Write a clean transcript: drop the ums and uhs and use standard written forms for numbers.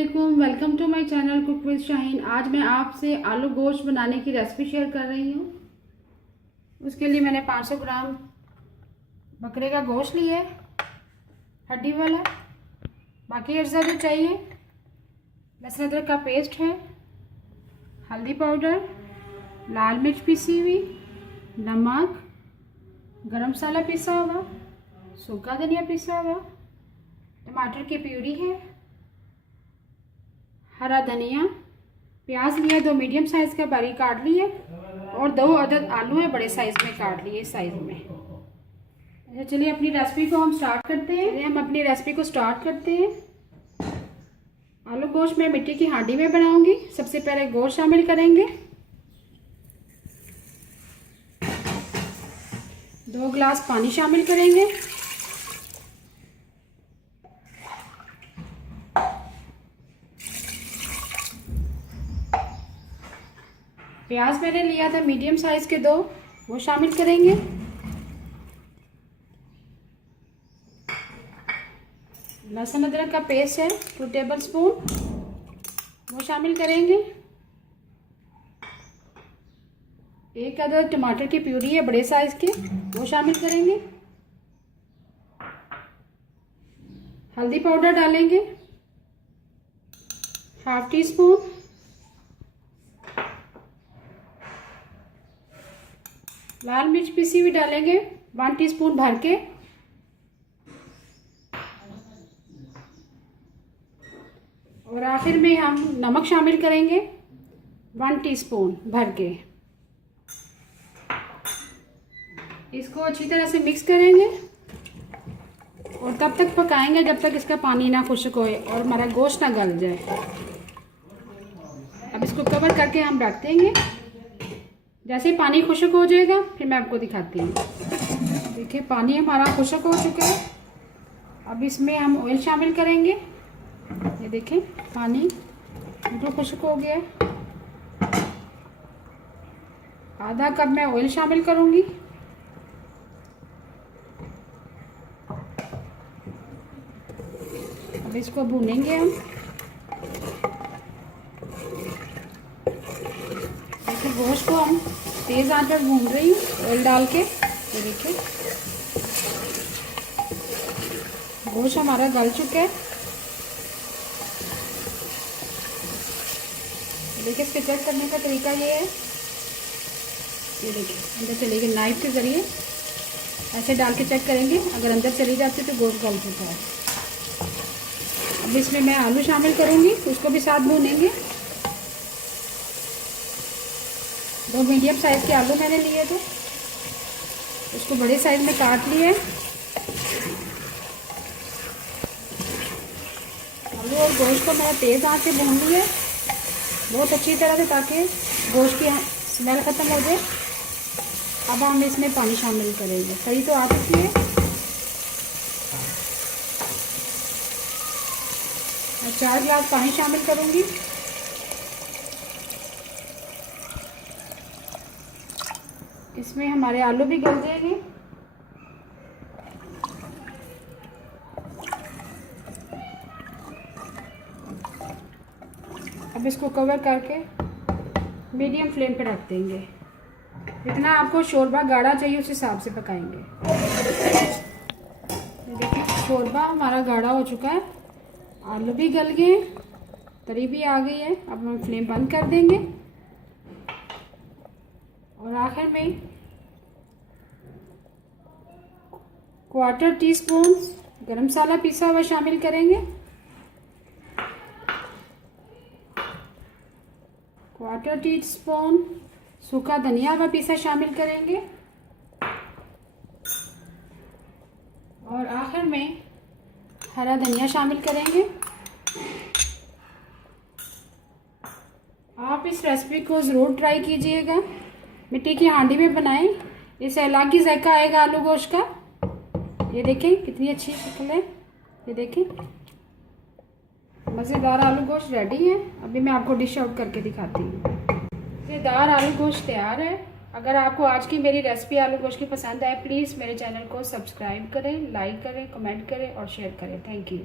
वालेकुम, welcome to my channel cook with Shaheen. आज मैं आपसे आलू गोश्त बनाने की रेसिपी शेयर कर रही हूँ। उसके लिए मैंने 500 ग्राम बकरे का गोश्त लिया है, हड्डी वाला। बाकी अज्जा जो चाहिए, लहसुन अदरक का पेस्ट है, हल्दी पाउडर, लाल मिर्च पीसी हुई, नमक, गरम मसाला पिसा हुआ, सूखा धनिया पिसा हुआ, टमाटर की प्यूरी है, हरा धनिया, प्याज लिया 2 मीडियम साइज़ का बारीक काट लिए, और 2 अदद आलू है बड़े साइज़ में काट लिए इस साइज़ में। अच्छा, चलिए अपनी रेसिपी को हम स्टार्ट करते हैं। आलू गोश्त मैं मिट्टी की हांडी में बनाऊंगी। सबसे पहले गोश्त शामिल करेंगे। 2 गिलास पानी शामिल करेंगे। प्याज मैंने लिया था मीडियम साइज के 2, वो शामिल करेंगे। लहसुन अदरक का पेस्ट है 2 टेबल स्पून, वो शामिल करेंगे। 1 अदद टमाटर की प्यूरी है बड़े साइज की, वो शामिल करेंगे। हल्दी पाउडर डालेंगे ½ टीस्पून। लाल मिर्च पिसी हुई डालेंगे 1 टीस्पून भर के। और आखिर में हम नमक शामिल करेंगे 1 टीस्पून भर के। इसको अच्छी तरह से मिक्स करेंगे और तब तक पकाएंगे जब तक इसका पानी ना खुश्क होए और हमारा गोश्त ना गल जाए। अब इसको कवर करके हम रख देंगे। जैसे ही पानी खुश्क हो जाएगा फिर मैं आपको दिखाती हूँ। देखिए पानी हमारा खुश्क हो चुका है। अब इसमें हम ऑयल शामिल करेंगे। ये देखें पानी बिल्कुल खुश्क हो गया है। आधा कप मैं ऑयल शामिल करूँगी। अब इसको भूनेंगे हम। देखिए गोश्त को हम तेज़ आंच पर भून रही हूँ ऑयल डाल के। ये देखिए गोश्त हमारा गल चुका है। देखिए इसके चेक करने का तरीका ये है। ये देखिए अंदर चली गई, नाइफ के ज़रिए ऐसे डाल के चेक करेंगे। अगर अंदर चली जाती तो गोश्त गल चुका है। अब इसमें मैं आलू शामिल करूँगी, उसको भी साथ भूनेंगे। 2 मीडियम साइज़ के आलू मैंने लिए थे, उसको बड़े साइज़ में काट लिए। आलू और गोश्त को मैंने तेज़ आंच से भून लिया बहुत अच्छी तरह से, ताकि गोश्त की स्मेल ख़त्म हो जाए। अब हम इसमें पानी शामिल करेंगे। तरी तो आ चुकी है। मैं 4 गिलास पानी शामिल करूँगी। इसमें हमारे आलू भी गल जाएंगे। अब इसको कवर करके मीडियम फ्लेम पे रख देंगे। जितना आपको शोरबा गाढ़ा चाहिए उस हिसाब से पकाएंगे। देखिए शोरबा हमारा गाढ़ा हो चुका है, आलू भी गल गए, तरी भी आ गई है। अब हम फ्लेम बंद कर देंगे और आखिर में 1/4 टीस्पून गरम मसाला पिसा हुआ शामिल करेंगे। 1/4 टीस्पून सूखा धनिया व पिसा शामिल करेंगे। और आखिर में हरा धनिया शामिल करेंगे। आप इस रेसिपी को ज़रूर ट्राई कीजिएगा। मिट्टी की हांडी में बनाएं, इससे अलग ही जायका आएगा आलू गोश्त का। ये देखें कितनी अच्छी शक्ल है। ये देखें मज़ेदार आलू गोश्त रेडी है। अभी मैं आपको डिश आउट करके दिखाती हूँ। मज़ेदार आलू गोश्त तैयार है। अगर आपको आज की मेरी रेसिपी आलू गोश्त की पसंद आए, प्लीज़ मेरे चैनल को सब्सक्राइब करें, लाइक करें, कमेंट करें और शेयर करें। Thank you.